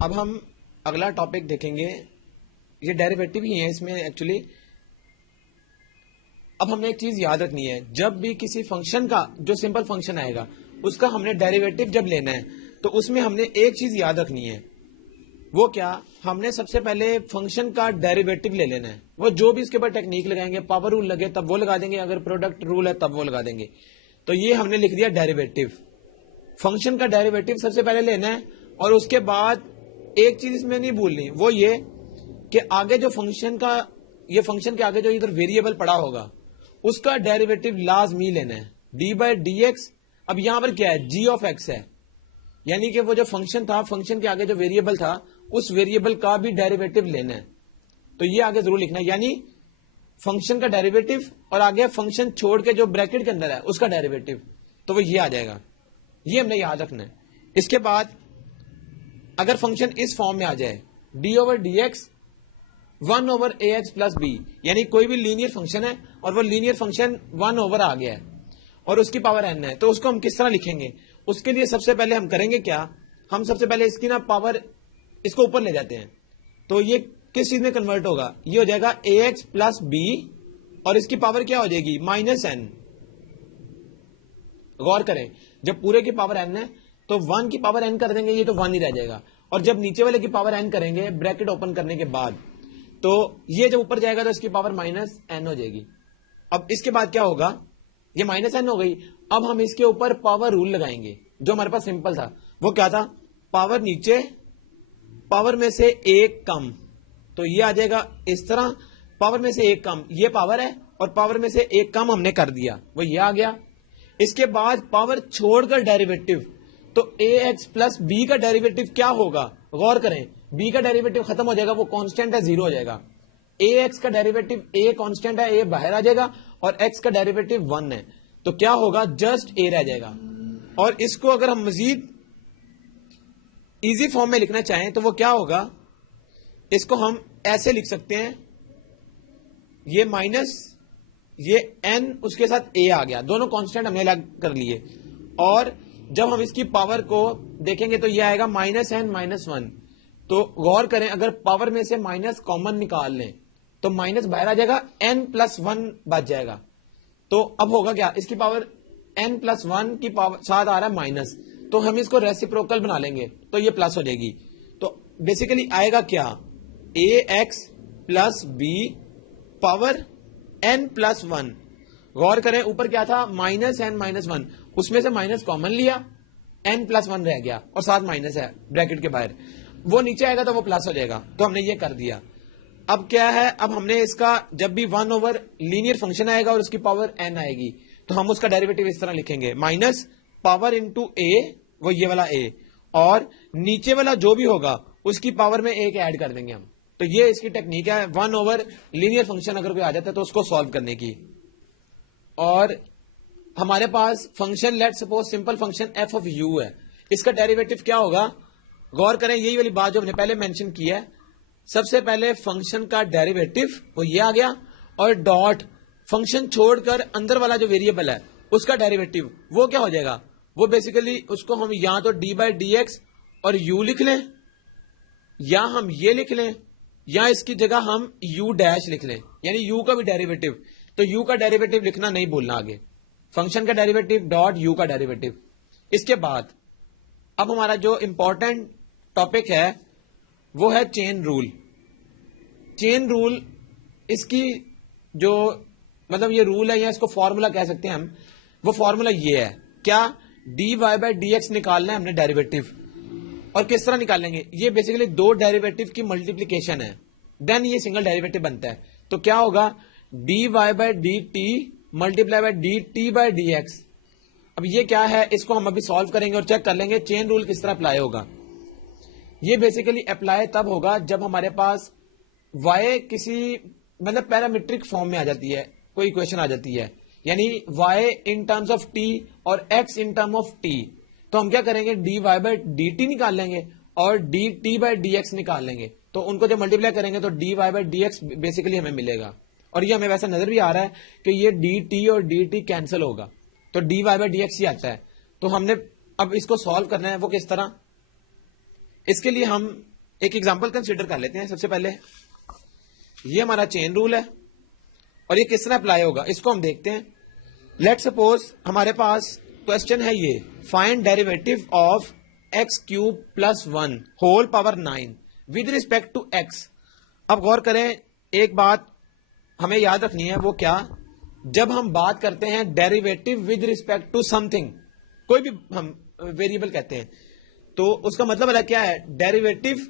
अब हम अगला टॉपिक देखेंगे, ये डेरिवेटिव ही है इसमें एक्चुअली। अब हमने एक चीज याद रखनी है, जब भी किसी फंक्शन का जो सिंपल फंक्शन आएगा उसका हमने डेरिवेटिव जब लेना है तो उसमें हमने एक चीज याद रखनी है। वो क्या? हमने सबसे पहले फंक्शन का डेरिवेटिव ले लेना है। वो जो भी इसके ऊपर टेक्निक लगाएंगे, पावर रूल लगे तब वो लगा देंगे, अगर प्रोडक्ट रूल है तब वो लगा देंगे। तो ये हमने लिख दिया डेरिवेटिव। फंक्शन का डेरिवेटिव सबसे पहले लेना है और उसके बाद एक चीज इसमें नहीं भूलनी, वो ये कि आगे जो फंक्शन का, ये फंक्शन के आगे जो इधर वेरिएबल पड़ा होगा उसका डेरिवेटिव लाजमी लेना है, डी बाई डी एक्स। अब यहां पर क्या है? जी ऑफ एक्स है, यानी कि वो जो फंक्शन था, फंक्शन के आगे जो वेरिएबल था उस वेरिएबल का भी डेरिवेटिव लेना है। तो ये आगे जरूर लिखना है, यानी फंक्शन का डेरिवेटिव और आगे फंक्शन छोड़ के जो ब्रैकेट के अंदर है उसका डेरिवेटिव, तो वो ये आ जाएगा। ये हमने याद रखना है। इसके बाद अगर फंक्शन इस फॉर्म में आ जाए, d over d x 1 over a x plus b, यानी कोई भी लीनियर फंक्शन है और वो लीनियर फंक्शन 1 ओवर आ गया है और उसकी पावर n है, तो उसको हम किस तरह लिखेंगे? उसके लिए सबसे पहले हम करेंगे क्या, हम सबसे पहले इसकी ना पावर इसको ऊपर ले जाते हैं। तो ये किस चीज में कन्वर्ट होगा? ये हो जाएगा ए एक्स प्लस बी और इसकी पावर क्या हो जाएगी? Minus N. गौर करें, जब पूरे की पावर n है तो 1 की पावर n कर देंगे, ये तो 1 ही रह जाएगा। और जब नीचे वाले की पावर n करेंगे ब्रैकेट ओपन करने के बाद, तो ये जब ऊपर जाएगा तो इसकी पावर माइनस n हो जाएगी। अब इसके बाद क्या होगा? ये माइनस n हो गई। अब हम इसके ऊपर पावर रूल लगाएंगे, जो हमारे पास सिंपल था। वो क्या था? पावर नीचे, पावर में से एक कम, तो ये आ जाएगा इस तरह। पावर में से एक कम, ये पावर है और पावर में से एक कम हमने कर दिया, वो ये आ गया। इसके बाद पावर छोड़कर डेरिवेटिव, तो ए एक्स प्लस बी का डेरिवेटिव क्या होगा? गौर करें, बी का डेरिवेटिव खत्म हो जाएगा, वो कांस्टेंट है, 0 हो जाएगा। ए एक्स का डेरिवेटिव, ए कांस्टेंट है, ए बाहर आ जाएगा और एक्स का डेरिवेटिव 1 है, तो क्या होगा? जस्ट ए रह जाएगा। और इसको अगर हम मजीद इजी फॉर्म में लिखना चाहें तो वो क्या होगा? इसको हम ऐसे लिख सकते हैं, ये माइनस, ये n उसके साथ a आ गया, दोनों कांस्टेंट हमने अलग कर लिए। और जब हम इसकी पावर को देखेंगे तो ये आएगा माइनस एन माइनस 1। तो गौर करें, अगर पावर में से माइनस कॉमन निकाल लें तो माइनस बाहर आ जाएगा, n प्लस 1 बच जाएगा। तो अब होगा क्या? इसकी पावर n प्लस 1 की पावर साथ आ रहा है माइनस, तो हम इसको रेसिप्रोकल बना लेंगे तो ये प्लस हो जाएगी। तो बेसिकली आएगा क्या? A x plus b power n plus 1। गौर करें, ऊपर क्या था? माइनस एन माइनस 1, उसमें से माइनस कॉमन लिया, n प्लस 1 रह गया और साथ माइनस है ब्रैकेट के बाहर, वो नीचे आएगा तो वो प्लस हो जाएगा। तो हमने ये कर दिया। अब क्या है? अब हमने इसका जब भी 1 ओवर लीनियर फंक्शन आएगा और उसकी पावर n आएगी तो हम उसका डेरिवेटिव इस तरह लिखेंगे, माइनस पावर इंटू ए, वो ये वाला a, और नीचे वाला जो भी होगा उसकी पावर में एक ऐड कर देंगे हम। तो ये इसकी टेक्निक है 1 ओवर लीनियर फंक्शन अगर कोई आ जाता है तो उसको सॉल्व करने की। और हमारे पास function, let suppose simple function f of u है, इसका डेरिवेटिव क्या होगा? गौर करें, यही वाली बात जो हमने पहले मेंशन की है। सबसे पहले फंक्शन का डेरिवेटिव वो ये आ गया, और डॉट फंक्शन छोड़कर अंदर वाला जो वेरिएबल है उसका डेरिवेटिव, वो क्या हो जाएगा? वो बेसिकली उसको हम या तो डी बाई डी एक्स और यू लिख लें, या हम ये लिख लें, या इसकी जगह हम यू डैश लिख लें, यानी यू का भी डेरिवेटिव। तो यू का डेरिवेटिव लिखना नहीं भूलना आगे, फंक्शन का डेरिवेटिव डॉट यू का डेरिवेटिव। इसके बाद अब हमारा जो इंपॉर्टेंट टॉपिक है वो है चेन रूल। चेन रूल, इसकी जो मतलब ये रूल है या इसको फॉर्मूला कह सकते हैं हम, वो फॉर्मूला ये है क्या? D y by d x निकालना है हमने डेरिवेटिव। और किस तरह निकालेंगे? ये बेसिकली दो डेरिवेटिव की मल्टीप्लीकेशन है, देन ये सिंगल डेरिवेटिव बनता है। तो क्या होगा? D y by d t multiply by d t by d x. अब ये क्या है? इसको हम अभी सॉल्व करेंगे और चेक कर लेंगे चेन रूल किस तरह अप्लाई होगा। ये बेसिकली अप्लाई तब होगा जब हमारे पास y किसी मतलब पैरामीट्रिक फॉर्म में आ जाती है, कोई इक्वेशन आ जाती है, यानी y in terms of t और x in term of t। तो हम क्या करेंगे? D y by d t निकाल लेंगे और d t by d x निकाल लेंगे। तो उनको जब मल्टीप्लाई करेंगे तो d y by d x basically हमें मिलेगा। और ये हमें वैसा नजर भी आ रहा है कि ये डी टी और डी टी कैंसिल होगा, तो d y by d x ही आता है। तो हमने अब इसको सॉल्व करना है, वो किस तरह? इसके लिए हम एक एग्जांपल कंसीडर कर लेते हैं। सबसे पहले ये हमारा चेन रूल है और ये किस तरह अप्लाई होगा इसको हम देखते हैं। लेट सपोज हमारे पास क्वेश्चन है ये, find derivative of x cube plus 1 whole power 9 with respect to x. अब गौर करें, एक बात हमें याद रखनी है, वो क्या, जब हम बात करते हैं derivative with respect to something, कोई भी हम वेरिएबल कहते हैं, तो उसका मतलब अलग क्या है, डेरिवेटिव,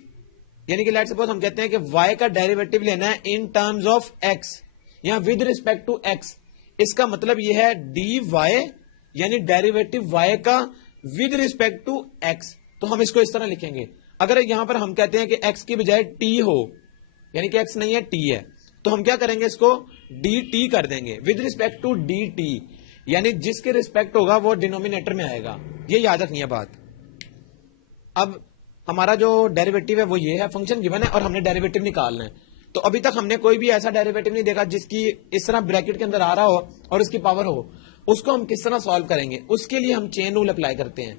यानी कि लेट सपोज हम कहते हैं कि y का डेरिवेटिव लेना है इन टर्म्स ऑफ x, यहां विद रिस्पेक्ट टू x, इसका मतलब यह है dy, यानी डेरिवेटिव y का विद रिस्पेक्ट टू x। तो हम इसको इस तरह लिखेंगे, अगर यहां पर हम कहते हैं कि x की बजाय t हो, यानी कि x नहीं है t है, तो हम क्या करेंगे, इसको dt कर देंगे विद रिस्पेक्ट टू dt, यानी जिसके रिस्पेक्ट होगा वो डिनोमिनेटर में आएगा। ये याद रखनी है बात। अब हमारा जो डेरिवेटिव है वो ये है, फंक्शन गिवन है और हमने डेरिवेटिव निकालना है। तो अभी तक हमने कोई भी ऐसा डेरिवेटिव नहीं देखा जिसकी इस तरह ब्रैकेट के अंदर आ रहा हो और उसकी पावर हो। उसको हम किस तरह सॉल्व करेंगे, उसके लिए हम चेन रूल अप्लाई करते हैं।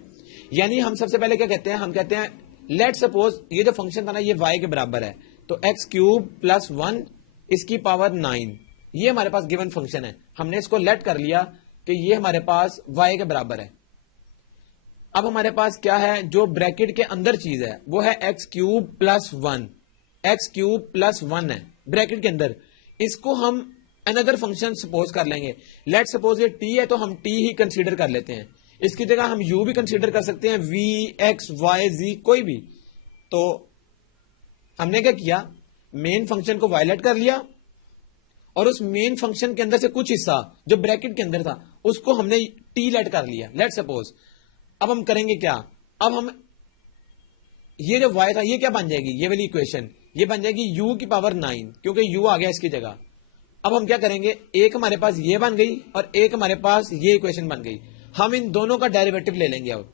यानी हम सबसे पहले क्या कहते हैं, हम कहते हैं लेट सपोज ये जो फंक्शन था ना ये y के बराबर है, तो एक्स क्यूब प्लस 1 इसकी पावर 9, ये हमारे पास गिवन फंक्शन है। हमने इसको लेट कर लिया कि ये हमारे पास y के बराबर है। अब हमारे पास क्या है, जो ब्रैकेट के अंदर चीज है वो है x cube plus 1, x cube plus 1 है ब्रैकेट के अंदर। इसको हम अनदर फंक्शन सपोज कर लेंगे। लेट सपोज ये t है तो हम t ही कंसीडर कर लेते हैं, इसकी जगह हम u भी कंसीडर कर सकते हैं, v x y z कोई भी। तो हमने क्या किया, मेन फंक्शन को वायलेट कर लिया और उस मेन फंक्शन के अंदर से कुछ हिस्सा जो ब्रैकेट के अंदर था उसको हमने t लेट कर लिया, लेट सपोज। अब हम करेंगे क्या, अब हम ये जो y था ये क्या बन जाएगी, ये वाली इक्वेशन ये बन जाएगी u की पावर 9, क्योंकि u आ गया इसकी जगह। अब हम क्या करेंगे, एक हमारे पास ये बन गई और एक हमारे पास ये इक्वेशन बन गई। हम इन दोनों का डेरिवेटिव ले लेंगे। अब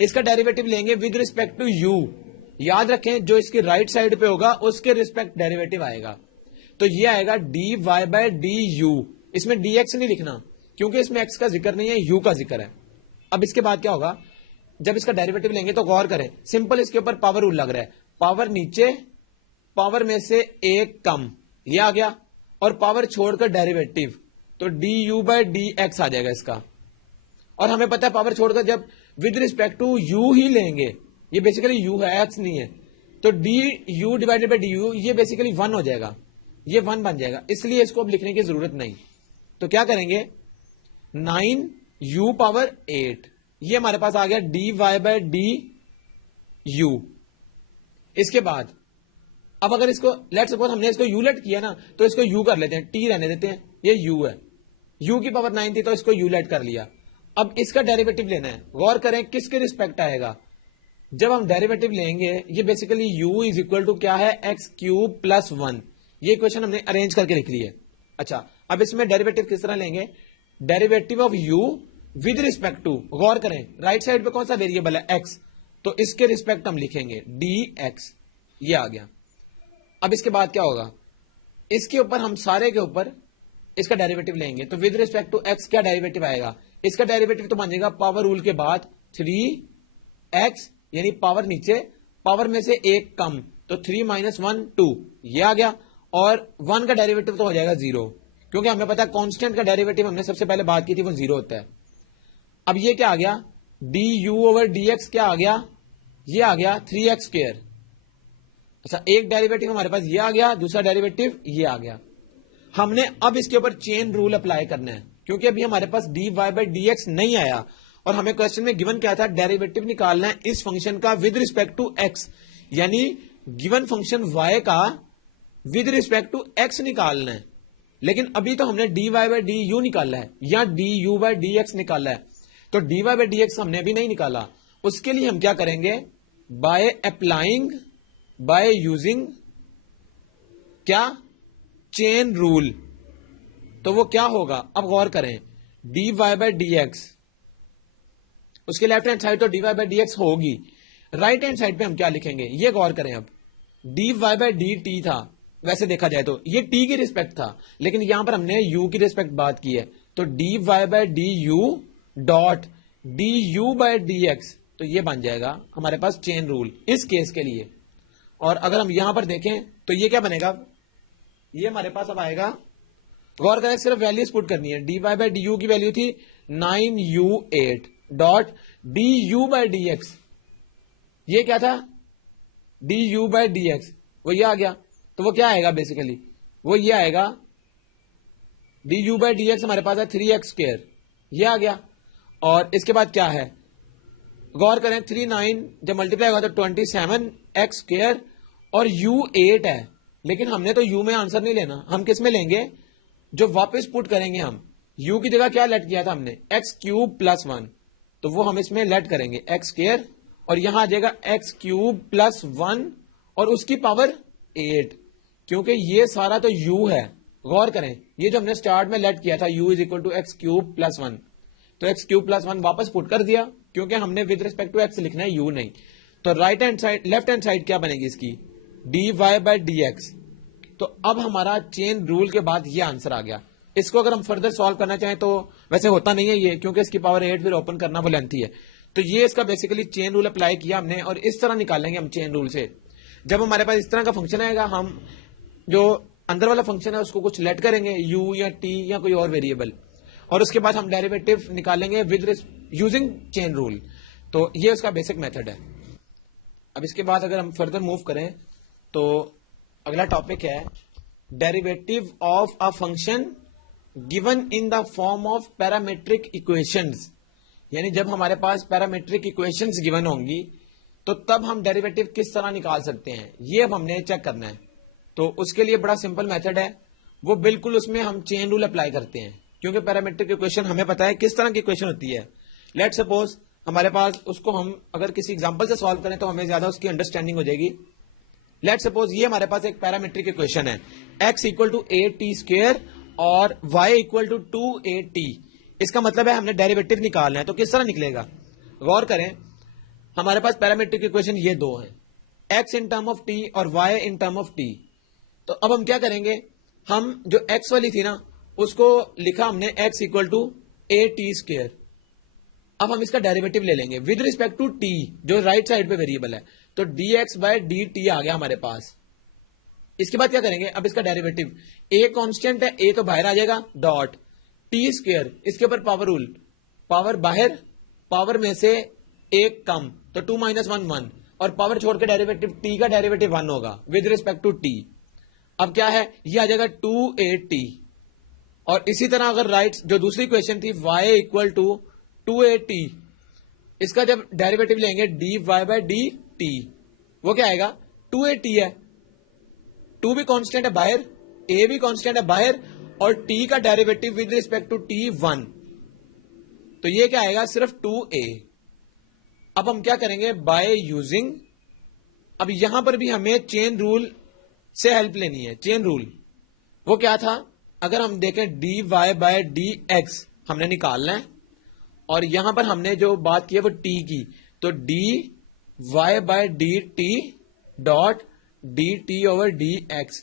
इसका डेरिवेटिव लेंगे विद रिस्पेक्ट टू u। याद रखें जो इसकी राइट साइड पे होगा उसके रिस्पेक्ट डेरिवेटिव आएगा, तो ये आएगा dy बाय du। इसमें dx नहीं लिखना क्योंकि इसमें x का जिक्र नहीं है, u का जिक्र है। अब इसके बाद क्या होगा, जब इसका डेरिवेटिव लेंगे तो गौर करें, सिंपल इसके ऊपर पावर रूल लग रहा है, पावर नीचे पावर में से एक कम, ये आ गया, और पावर छोड़कर डेरिवेटिव, तो du बाय dx आ जाएगा इसका। और हमें पता है पावर छोड़कर जब विद रिस्पेक्ट टू u ही लेंगे, ये बेसिकली u है x नहीं है, तो du डिवाइडेड बाय du ये बेसिकली 1 हो जाएगा, ये 1 बन जाएगा, इसलिए इसको अब लिखने की जरूरत नहीं। तो क्या करेंगे, 9u पावर 8, ये हमारे पास आ गया dy बाय du। इसके बाद अब अगर इसको लेट सपोज हमने इसको u लेट किया ना, तो इसको u कर लेते हैं, t रहने देते हैं, ये u है, u की पावर 9 थी तो इसको u लेट कर लिया। अब इसका डेरिवेटिव लेना है, गौर करें किसके रिस्पेक्ट आएगा, जब हम डेरिवेटिव लेंगे ये basically u is equal to क्या है, एक्स क्यूब प्लस 1। ये इक्वेशन हमने अरेंज करके लिख ली है। अच्छा, अब इसमें डेरिवेटिव किस तरह लेंगे, derivative of u with respect to, गौर करें राइट साइड पे कौन सा वेरिएबल है, x, तो इसके रिस्पेक्ट हम लिखेंगे dx, ये आ गया। अब इसके बाद क्या होगा, इसके ऊपर हम सारे के ऊपर इसका डेरिवेटिव लेंगे, तो विद रिस्पेक्ट टू x क्या डेरिवेटिव आएगा, इसका डेरिवेटिव तो बन जाएगा पावर रूल के बाद 3x, यानी पावर नीचे पावर में से एक कम, तो 3 माइनस 1 2, ये आ गया। और 1 का डेरिवेटिव तो हो जाएगा 0, क्योंकि हमें पता है कांस्टेंट का डेरिवेटिव हमने सबसे पहले बात की थी वो 0 होता है। अब ये क्या आ गया, du ओवर dx क्या आ गया, ये आ गया 3x स्क्वायर। अच्छा, एक डेरिवेटिव हमारे पास ये आ गया, दूसरा डेरिवेटिव ये आ गया। हमने अब इसके ऊपर चेन रूल अप्लाई करना है, क्योंकि अभी हमारे पास dy बाय dx नहीं आया और हमें क्वेश्चन में गिवन क्या था, डेरिवेटिव निकालना है इस फंक्शन का विद रिस्पेक्ट टू x, यानी गिवन फंक्शन y का विद रिस्पेक्ट टू x निकालना है। लेकिन अभी तो हमने dy बाय du निकाला है या du बाय dx निकाला है, तो dy बाय dx हमने अभी नहीं निकाला। उसके लिए हम क्या करेंगे, बाय अप्लाइंग, बाय यूजिंग क्या, चेन रूल। तो वो क्या होगा, अब गौर करें, dy बाय dx, उसके लेफ्ट हैंड साइड तो dy बाय dx होगी, राइट हैंड साइड पे हम क्या लिखेंगे, ये गौर करें। अब dy बाय dt था, वैसे देखा जाए तो ये t की रिस्पेक्ट था, लेकिन यहां पर हमने u की रिस्पेक्ट बात की है, तो dy by du dot du by dx, तो ये बन जाएगा हमारे पास चेन रूल इस केस के लिए। और अगर हम यहां पर देखें तो ये क्या बनेगा, ये हमारे पास अब आएगा, गौर करें सिर्फ वैल्यूज पुट करनी है। dy बाई डी यू की वैल्यू थी 9u8 dot D you by d x, ये क्या था D you by d x, वो ये आ गया। तो वो क्या आएगा बेसिकली, वो ये आएगा D you by d x हमारे पास है 3x², ये आ गया। और इसके बाद क्या है, गौर करें 3 9 जब मल्टीप्लाई होगा तो 27x² और u8 है, लेकिन हमने तो u में आंसर नहीं लेना, हम किस में लेंगे, जो वापस पुट करेंगे हम u की जगह क्या लेट किया था हमने x³ + 1, तो वो हम इसमें लेट करेंगे x² और यहां आ जाएगा x³ + 1 और उसकी पावर 8, क्योंकि ये सारा तो u है। गौर करें ये जो हमने स्टार्ट में लेट किया था u = x³ + 1, तो x³ + 1 वापस पुट कर दिया, क्योंकि हमने विद रिस्पेक्ट टू x लिखना है u नहीं। तो right hand side left hand side क्या बनेगी इसकी, dy बाई डी एक्स। तो अब हमारा चेन रूल के बाद ये आंसर आ गया। इसको अगर हम फर्दर सॉल्व करना चाहें तो वैसे होता नहीं है ये, क्योंकि इसकी पावर 8 फिर ओपन करना वो लेंथी है। तो ये इसका बेसिकली चेन रूल अप्लाई किया हमने और इस तरह निकालेंगे हम चेन रूल से। जब हमारे पास इस तरह का फंक्शन आएगा, हम जो अंदर वाला फंक्शन है उसको कुछ लेट करेंगे u या t या कोई और वेरिएबल, और उसके बाद हम डेरिवेटिव निकालेंगे विद यूजिंग चेन रूल। तो ये उसका बेसिक मेथड है। अब इसके बाद अगर हम फर्दर मूव करें तो अगला टॉपिक है derivative of a function given in the form of parametric equations. यानी जब हमारे पास पैरामेट्रिक इक्वेशंस गिवन होंगी तो तब हम डेरिवेटिव किस तरह निकाल सकते हैं, ये अब हमने चेक करना है। तो उसके लिए बड़ा सिंपल मेथड है, वो बिल्कुल उसमें हम चेन रूल अप्लाई करते हैं, क्योंकि पैरामेट्रिक इक्वेशन हमें पता है किस तरह की इक्वेशन होती है। लेट सपोज हमारे पास उसको हम अगर किसी एग्जांपल से सॉल्व करें तो हमें ज्यादा उसकी अंडरस्टैंडिंग हो जाएगी। लेट सपोज ये हमारे पास एक पैरामेट्रिक इक्वेशन है, x = 8t² और y = 2at। इसका मतलब है हमने डेरिवेटिव निकालना है, तो किस तरह निकलेगा, गौर करें हमारे पास पैरामेट्रिक इक्वेशन ये दो हैं, x in term of t और y in term of t। तो अब हम क्या करेंगे, हम जो x वाली थी ना उसको लिखा हमने x = at²। अब हम इसका डेरिवेटिव ले लेंगे विद रिस्पेक्ट टू t, जो राइट साइड पे वेरिएबल है। तो dx बाय dt आ गया हमारे पास। इसके बाद क्या करेंगे, अब इसका डेरिवेटिव, a कांस्टेंट है, a तो बाहर आ जाएगा, डॉट t², इसके ऊपर पावर रूल, पावर बाहर, पावर में से एक कम, तो 2 - 1 1, और पावर छोड़ के डेरिवेटिव t का डेरिवेटिव 1 होगा विद रिस्पेक्ट टू t। अब क्या है, ये आ जाएगा 2at। और इसी तरह अगर राइट जो दूसरी क्वेश्चन थी y = 2at, इसका जब डेरिवेटिव लेंगे dy बाई dt, वो क्या आएगा 2at है, 2 भी कांस्टेंट है बाहर, a भी कांस्टेंट है बाहर, और t का derivative with respect to t 1, तो ये क्या आएगा सिर्फ 2a। अब हम क्या करेंगे, बाय यूजिंग, अब यहां पर भी हमें चेन रूल से हेल्प लेनी है। चेन रूल वो क्या था, अगर हम देखें dy बाय dx हमने निकालना है, और यहां पर हमने जो बात की है वो t की, तो dy bye dt dot dt/dx।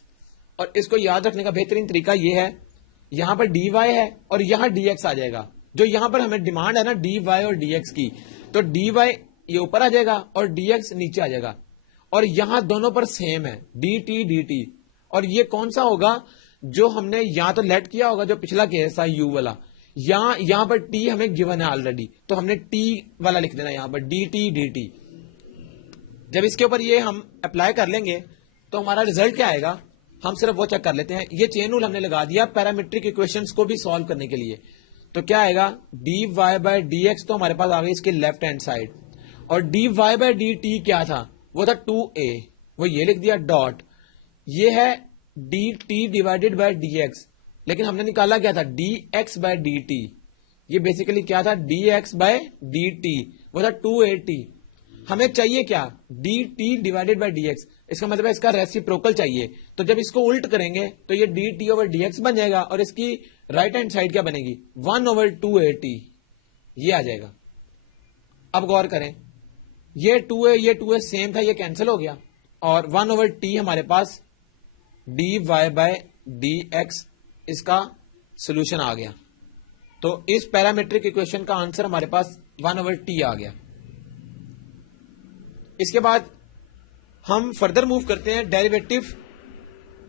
और इसको याद रखने का बेहतरीन तरीका ये है, यहां पर dy है और यहां dx आ जाएगा। जो यहां पर हमें डिमांड है ना dy और dx की, तो dy ये ऊपर आ जाएगा और dx नीचे आ जाएगा, और यहां दोनों पर सेम है dt। और ये कौन सा होगा, जो हमने यहां तो लेट किया होगा, जो पिछला केस था u वाला, यहां पर t हमें गिवन है ऑलरेडी, तो हमने t वाला लिख देना यहां पर dt। जब इसके ऊपर ये हम अप्लाई कर लेंगे तो हमारा रिजल्ट क्या आएगा, हम सिर्फ वो चेक कर लेते हैं। ये चेन रूल हमने लगा दिया पैरामेट्रिक इक्वेशंस को भी सॉल्व करने के लिए। तो क्या आएगा, dy बाय dx तो हमारे पास आ गई इसके लेफ्ट हैंड साइड, और dy बाय dt क्या था, वो था 2a, वो ये लिख दिया डॉट, ये है dt डिवाइडेड बाय dx, लेकिन हमने निकाला क्या था dx बाय dt, ये बेसिकली क्या था dx बाय dt, वो था 2at। हमें चाहिए क्या, dt डिवाइडेड बाय dx, इसका मतलब है इसका रेसिप्रोकल चाहिए। तो जब इसको उल्ट करेंगे तो ये dt/dx बन जाएगा, और इसकी राइट हैंड साइड क्या बनेगी 1/2at, ये आ जाएगा। अब गौर करें, ये 2a सेम था, ये कैंसिल हो गया, और 1/t हमारे पास dy बाय dx इसका सोल्यूशन आ गया। तो इस पैरामेट्रिक इक्वेशन का आंसर हमारे पास 1/t आ गया। इसके बाद हम फर्दर मूव करते हैं, डेरिवेटिव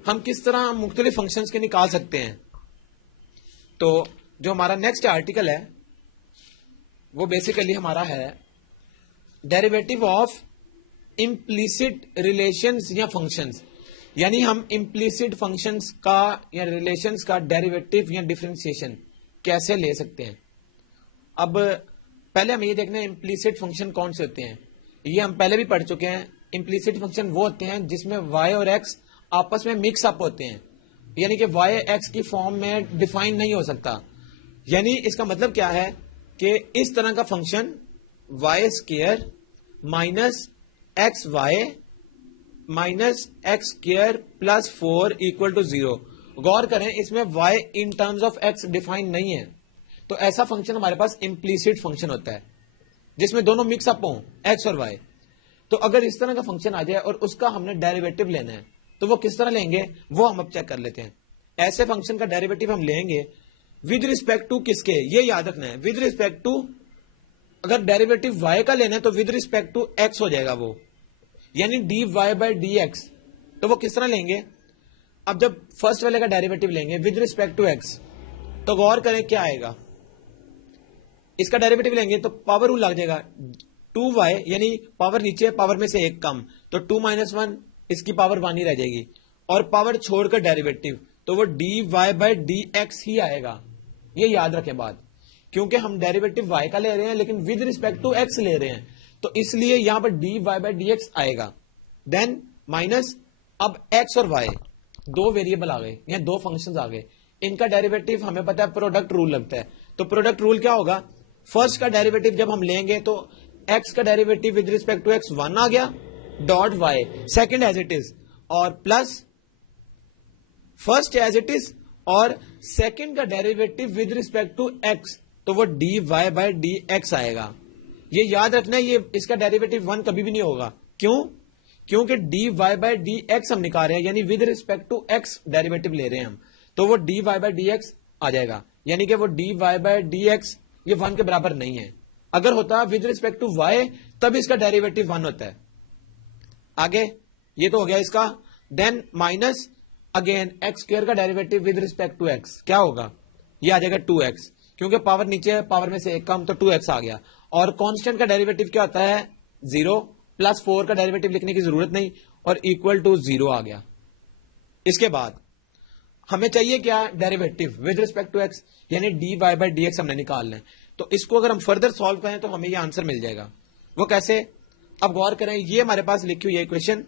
हम किस तरह मुख्तलिफ फंक्शंस के निकाल सकते हैं। तो जो हमारा नेक्स्ट आर्टिकल है वो बेसिकली हमारा है डेरिवेटिव ऑफ इम्प्लीसिट रिलेशंस या फंक्शंस, यानी हम इम्प्लीसिट फंक्शंस का या रिलेशंस का डेरिवेटिव या डिफरेंशिएशन कैसे ले सकते हैं। अब पहले हम ये देखना है इम्प्लीसिट फंक्शन कौन से होते हैं। ये हम पहले भी पढ़ चुके हैं। इम्प्लीसिट फंक्शन वो होते हैं जिसमें y और x आपस में मिक्स अप होते हैं, यानी कि y x की फॉर्म में डिफाइन नहीं हो सकता। यानी इसका मतलब क्या है कि इस तरह का function y square minus x y minus x square plus 4 equal to 0। गौर करें, इसमें y in terms of x define नहीं है, तो ऐसा फंक्शन हमारे पास इम्प्लीसिट फंक्शन होता है जिसमें दोनों मिक्स अप हों, x और y। तो अगर इस तरह का फंक्शन आ जाए और उसका हमने डेरिवेटिव लेना है तो वो किस तरह लेंगे वो हम अब चेक कर लेते हैं। ऐसे फंक्शन का डेरिवेटिव हम लेंगे विद रिस्पेक्ट टू किसके, ये याद रखना है, विद रिस्पेक्ट टू, अगर डेरिवेटिव y का लेना है तो विद रिस्पेक्ट टू x हो जाएगा वो, यानी dy बाय dx। तो वो किस तरह लेंगे, अब जब फर्स्ट वाले का डेरिवेटिव लेंगे विद रिस्पेक्ट टू x तो गौर करें क्या आएगा, इसका डेरिवेटिव लेंगे तो पावर रूल लग जाएगा, 2y यानी पावर नीचे पावर में से एक कम, तो 2 माइनस 1 इसकी पावर 1 ही रह जाएगी, और पावर छोड़कर डेरिवेटिव तो वो dy बाय dx ही आएगा। ये याद रखें बात, क्योंकि हम डेरिवेटिव y का ले रहे हैं लेकिन विद रिस्पेक्ट टू x ले रहे हैं, तो इसलिए यहां पर dy बाय dx आएगा। देन माइनस, अब x और y दो वेरिएबल आ गए या दो फंक्शंस आ गए, इनका डेरिवेटिव हमें पता है प्रोडक्ट रूल लगता है। तो प्रोडक्ट रूल क्या होगा, फर्स्ट का डेरिवेटिव जब हम लेंगे तो x का derivative with respect to x 1 आ गया, dot y second as it is, और plus first as it is और सेकंड का derivative with respect to x, तो वो dy बाय dx आएगा। ये याद रखना है, ये इसका डेरिवेटिव 1 कभी भी नहीं होगा। क्यों, क्योंकि dy बाय dx हम निकाल रहे हैं, यानी with respect to x derivative ले रहे हैं हम, तो वो dy बाय dx आ जाएगा, यानी कि वो dy बाय dx ये 1 के बराबर नहीं है। अगर होता विद रिस्पेक्ट टू y तब इसका डेरिवेटिव 1 होता है। आगे ये तो हो गया इसका, then minus again x square का derivative with respect to x क्या होगा, ये आ जाएगा 2x, क्योंकि पावर नीचे है पावर में से एक कम, तो 2x आ गया। और कांस्टेंट का डेरिवेटिव क्या होता है 0, प्लस 4 का डेरिवेटिव लिखने की जरूरत नहीं, और इक्वल टू 0 आ गया। इसके बाद हमें चाहिए क्या, derivative with respect to x, यानी dy बाय dx हमने निकालना है। तो इसको अगर हम फर्दर सॉल्व करें तो हमें ये आंसर मिल जाएगा। वो कैसे, अब गौर करें, ये हमारे पास लिखी हुई है इक्वेशन,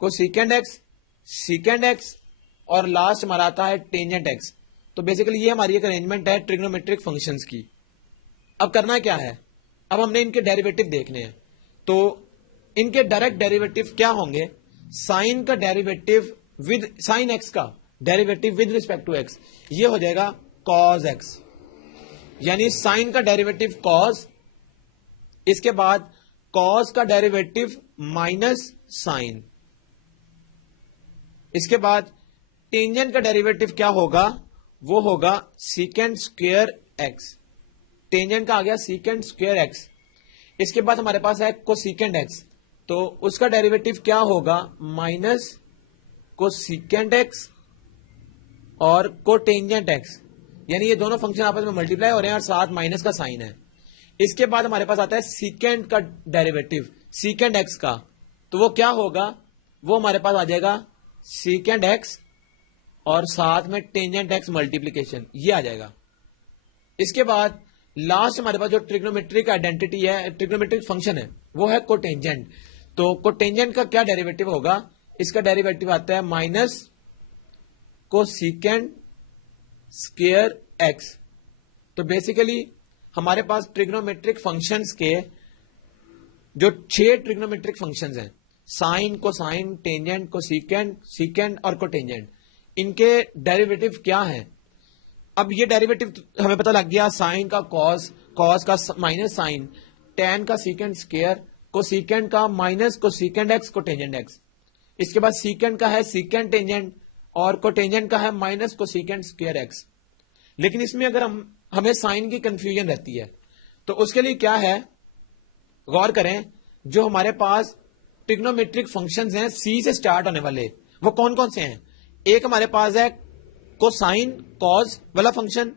कोसेकेंड एक्स, सीकेंड एक्स और लास्ट हमारा आता है टेंजेंट एक्स। तो बेसिकली ये हमारी एक अरेंजमेंट है ट्रिग्नोमेट्रिक फंक्शंस की। अब करना क्या है, अब हमने इनके डेरिवेटिव देखने हैं। तो इनके डायरेक्ट डेरिवेटिव क्या होंगे, साइन का डेरिवेटिव विद साइन एक्स का derivative with respect to x, ये हो जाएगा कॉस एक्स, यानी साइन का डेरिवेटिव कॉस, इसके बाद कॉस का डेरिवेटिव माइनस साइन, इसके बाद टेंजेंट का डेरिवेटिव क्या होगा, वो होगा सीकेंड स्क्वायर एक्स, टेंजेंट का आ गया सीकेंड स्क्वायर एक्स। इसके बाद हमारे पास है कोसेकेंड एक्स, तो उसका डेरिवेटिव क्या होगा, माइनस कोसेकेंड एक्स और कोटेंजेंट एक्स, यानी ये दोनों फंक्शन आपस में मल्टीप्लाई हो रहे हैं और साथ माइनस का साइन है। इसके बाद हमारे पास आता है सीकेंड का डेरिवेटिव सीकेंड एक्स का, तो वो क्या होगा, वो हमारे पास आ जाएगा सीकेंड एक्स और साथ में टेंजेंट एक्स मल्टीप्लीकेशन, ये आ जाएगा। इसके बाद लास्ट हमारे पास जो ट्रिग्नोमेट्रिक आइडेंटिटी है, ट्रिग्नोमेट्रिक फंक्शन है, वो है कोटेंजेंट। तो कोटेंजेंट का क्या डेरिवेटिव होगा, इसका डेरिवेटिव आता है माइनस कोसेकेंड स्क्वायर एक्स। तो बेसिकली हमारे पास ट्रिग्नोमेट्रिक फंक्शंस के जो 6 ट्रिग्नोमेट्रिक फंक्शंस हैं, sine, cosine, tangent, cosecant, secant और कोटेंजेंट, इनके डेरिवेटिव क्या हैं। अब ये डेरिवेटिव हमें पता लग गया, साइन का कॉस, कॉस का माइनस साइन, टेन का सीकेंड स्क्वायर, कोसेकेंड का minus cosecant x cotangent x. इसके बाद सीकेंड का है सीकेंड टेंजेंट और कोटेंजेंट का है माइनस कोसेकेंड स्क्वायर एक्स। लेकिन इसमें अगर हमें साइन की कंफ्यूजन रहती है, तो उसके लिए क्या है, गौर करें, जो हमारे पास ट्रिग्नोमेट्रिक फंक्शंस हैं सी से स्टार्ट होने वाले, वो कौन कौन से हैं। एक हमारे पास है कोसाइन कॉस वाला फंक्शन,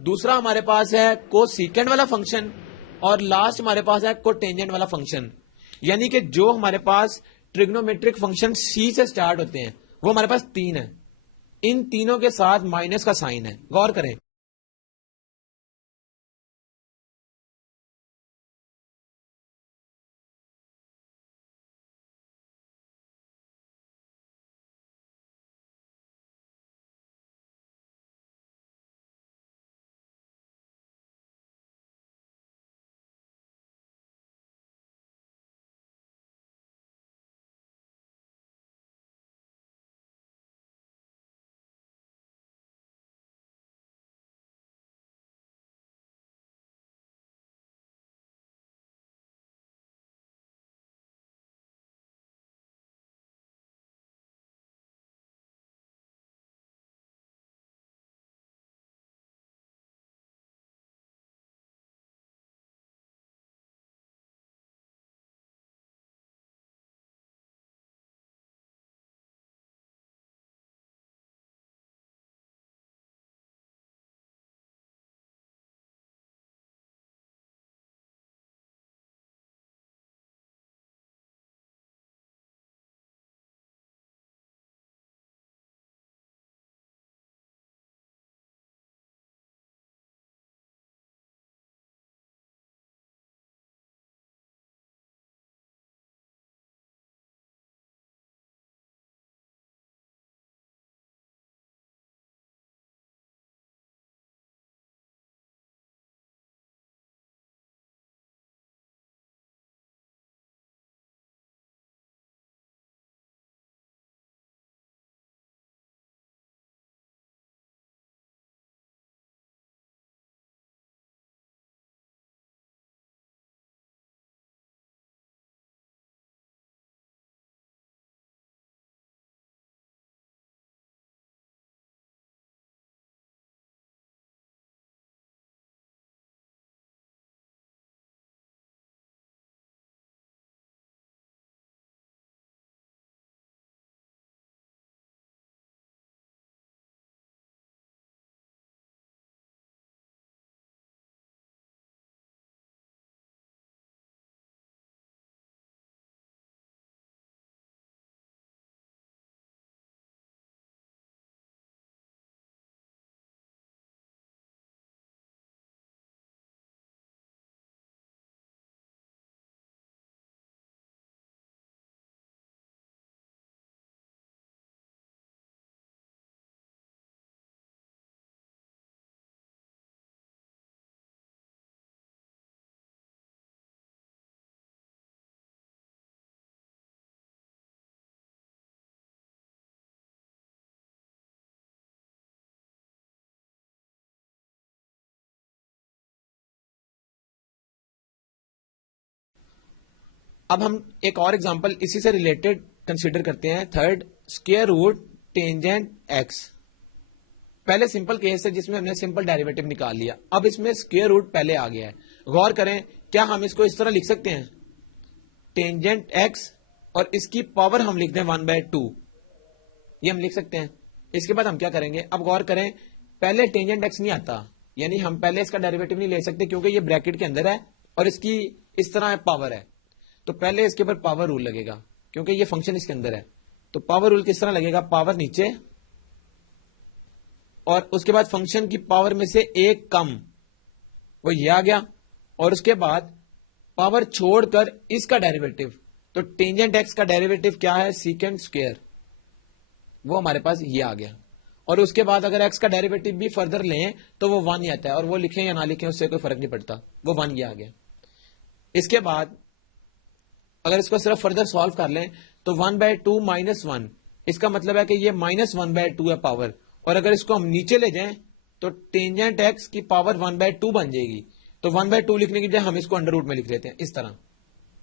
दूसरा हमारे पास है कोसेकेंड वाला फंक्शन और लास्ट हमारे पास है कोटेंजेंट वाला फंक्शन। यानी कि जो हमारे पास ट्रिग्नोमेट्रिक फंक्शन सी से स्टार्ट होते हैं वो हमारे पास 3 है, इन तीनों के साथ माइनस का साइन है, गौर करें। अब हम एक और एग्जांपल इसी से रिलेटेड कंसीडर करते हैं। Third, square root tangent x. पहले सिंपल केस है जिसमें हमने सिंपल डेरिवेटिव निकाल लिया, अब इसमें स्क्वायर रूट पहले आ गया है। गौर करें, क्या हम इसको इस तरह लिख सकते हैं, टेंजेंट एक्स और इसकी पावर हम लिख दें 1/2, ये हम लिख सकते हैं। इसके बाद हम क्या करेंगे, अब गौर करें, पहले टेंजेंट एक्स नहीं आता, यानी हम पहले इसका डेरिवेटिव नहीं ले सकते क्योंकि ये ब्रैकेट के अंदर है और इसकी इस तरह पावर है, तो पहले इसके ऊपर पावर रूल लगेगा क्योंकि ये फंक्शन इसके अंदर है। तो पावर रूल किस तरह लगेगा, पावर नीचे और उसके बाद फंक्शन की पावर में से एक कम, वो ये आ गया, और उसके बाद पावर छोड़कर इसका डेरिवेटिव, तो टेंजेंट एक्स का डेरिवेटिव क्या है, सीकेंट स्क्वायर, वो हमारे पास ये आ गया। और उसके बाद अगर एक्स का डेरिवेटिव भी फर्दर लें तो वो 1 ही आता है, और वो लिखें या ना लिखें उससे कोई फर्क नहीं पड़ता, वो 1 ही आ गया। इसके बाद अगर इसको सिर्फ फर्दर सॉल्व कर लें तो 1/2 - 1, इसका मतलब है कि ये -1/2 है पावर, और अगर इसको हम नीचे ले जाएं तो टेंजेंट एक्स की पावर 1/2 बन जाएगी। तो 1/2 लिखने की बजाय हम इसको अंडर रूट में लिख लेते हैं, इस तरह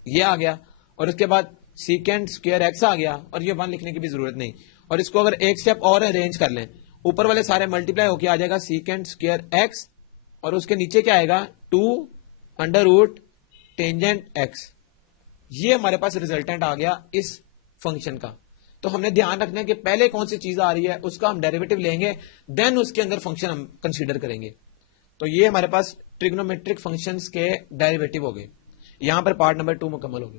ये आ गया। और उसके बाद सीकेंट स्क्वायर एक्स आ गया, और ये 1 लिखने की भी जरूरत नहीं। और इसको अगर एक स्टेप और अरेंज कर लें, ऊपर वाले सारे मल्टीप्लाई होकर आ जाएगा सीकेंट स्क्वायर एक्स, और उसके नीचे क्या आएगा, 2 अंडर रूट टेंजेंट एक्स। ये हमारे पास रिजल्टेंट आ गया इस फंक्शन का। तो हमने ध्यान रखना है कि पहले कौन सी चीज आ रही है उसका हम डेरिवेटिव लेंगे, देन उसके अंदर फंक्शन हम कंसीडर करेंगे। तो ये हमारे पास ट्रिग्नोमेट्रिक फंक्शंस के डेरिवेटिव हो गए। यहां पर पार्ट नंबर 2 मुकम्मल हो गया।